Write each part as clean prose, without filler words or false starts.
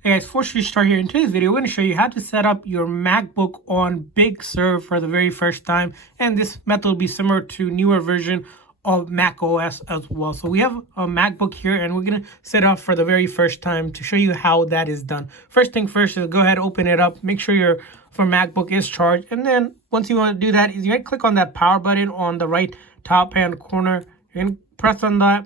Hey guys, before we start here in today's video, we're going to show you how to set up your MacBook on Big Sur for the very first time. And this method will be similar to newer version of Mac OS as well. So we have a MacBook here and we're going to set up for the very first time to show you how that is done. First thing first is go ahead, open it up, make sure your MacBook is charged. And then once you want to do that, you're going to click on that power button on the right top hand corner. You're going to press on that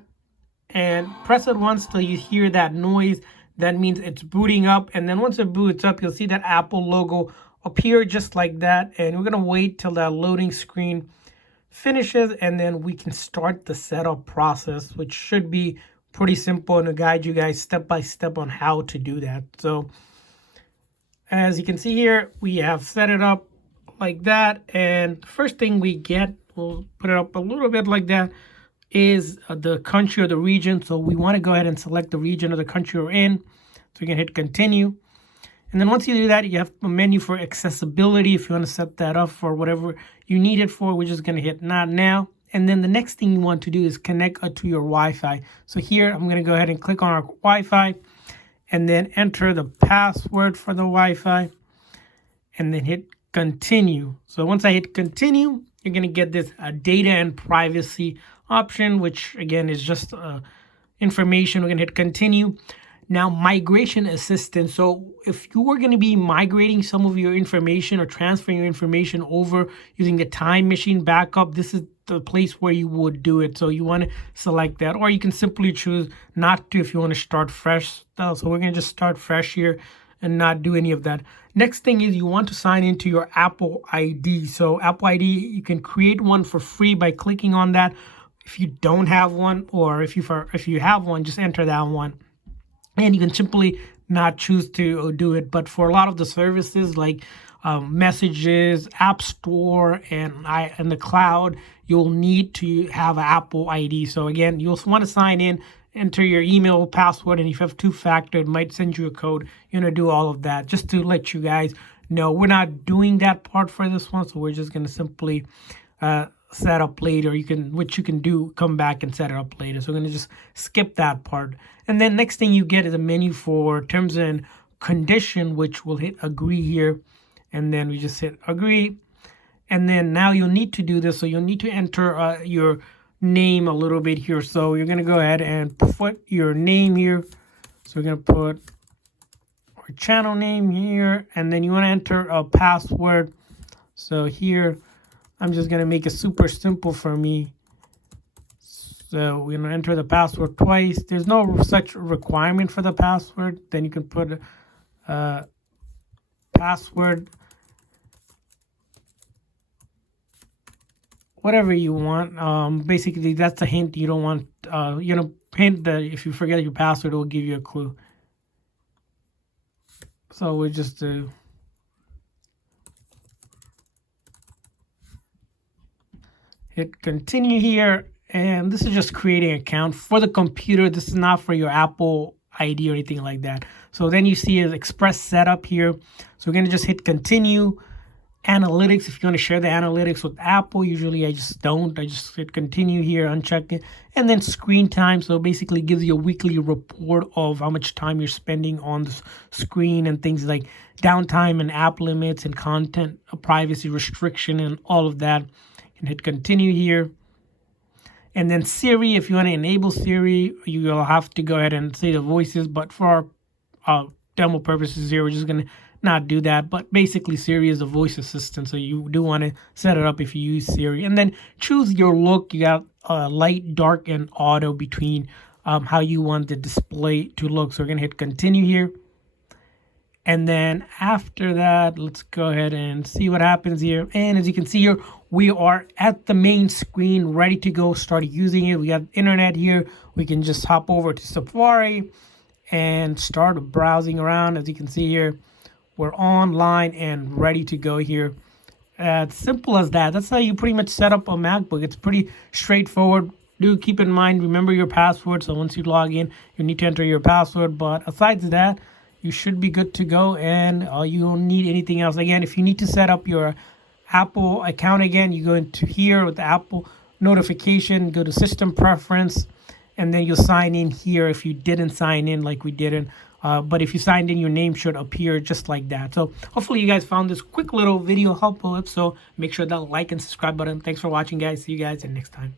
and press it once till you hear that noise. That means it's booting up, and then once it boots up, you'll see that Apple logo appear just like that. And we're gonna wait till that loading screen finishes, and then we can start the setup process, which should be pretty simple and to guide you guys step by step on how to do that. So as you can see here, we have set it up like that, and the first thing we get, we'll put it up a little bit like that, is the country or the region. So we want to go ahead and select the region or the country we're in. So you can hit continue. And then once you do that, you have a menu for accessibility. If you want to set that up for whatever you need it for, we're just going to hit not now. And then the next thing you want to do is connect to your Wi-Fi. So here, I'm going to go ahead and click on our Wi-Fi and then enter the password for the Wi-Fi and then hit continue. So once I hit continue, you're going to get this data and privacy option, which again is just information. We're going to hit continue. Now, migration assistance. So if you are going to be migrating some of your information or transferring your information over using the time machine backup, this is the place where you would do it. So you want to select that, or you can simply choose not to if you want to start fresh. So we're going to just start fresh here and not do any of that. Next thing is you want to sign into your Apple ID. So Apple ID, you can create one for free by clicking on that. If you don't have one, or if you have one, just enter that one. And you can simply not choose to do it. But for a lot of the services like messages, App Store, and the cloud, you'll need to have an Apple ID. So again, you'll want to sign in, enter your email password, and if you have two-factor, it might send you a code. You're going to do all of that. Just to let you guys know, we're not doing that part for this one, so we're just going to simply set up later. What you can do, come back and set it up later. So we're going to just skip that part. And then next thing you get is a menu for terms and condition, which we'll hit agree here. And then we just hit agree. And then now you'll need to do this. So you'll need to enter your name a little bit here. So you're going to go ahead and put your name here. So we're going to put our channel name here. And then you want to enter a password. So here, I'm just going to make it super simple for me. So we're going to enter the password twice. There's no such requirement for the password. Then you can put a password, whatever you want. Basically, that's a hint. You don't want, hint that if you forget your password, it will give you a clue. So we just do. Hit continue here, and this is just creating an account for the computer. This is not for your Apple ID or anything like that. So then you see is Express Setup here. So we're going to just hit continue. Analytics, if you want to share the analytics with Apple, usually I just don't. I just hit continue here, uncheck it. And then screen time, so basically gives you a weekly report of how much time you're spending on the screen and things like downtime and app limits and content privacy restriction and all of that. And hit continue here. And then Siri, if you want to enable Siri, you will have to go ahead and say the voices. But for our demo purposes here, we're just going to not do that. But basically, Siri is a voice assistant, so you do want to set it up if you use Siri. And then choose your look. You got light, dark, and auto between how you want the display to look. So we're going to hit continue here. And then after that, let's go ahead and see what happens here. And as you can see here, we are at the main screen, ready to go start using it. We got internet here. We can just hop over to Safari and start browsing around. As you can see here, we're online and ready to go here. As simple as that. That's how you pretty much set up a MacBook. It's pretty straightforward. Do keep in mind, remember your password. So once you log in, you need to enter your password. But aside from that, you should be good to go, and you don't need anything else. Again, if you need to set up your Apple account again, you go into here with the Apple notification, go to system preference, and then you'll sign in here if you didn't sign in like we did in But if you signed in, your name should appear just like that. So hopefully you guys found this quick little video helpful. If so, make sure that like and subscribe button. Thanks for watching, guys. See you guys in next time.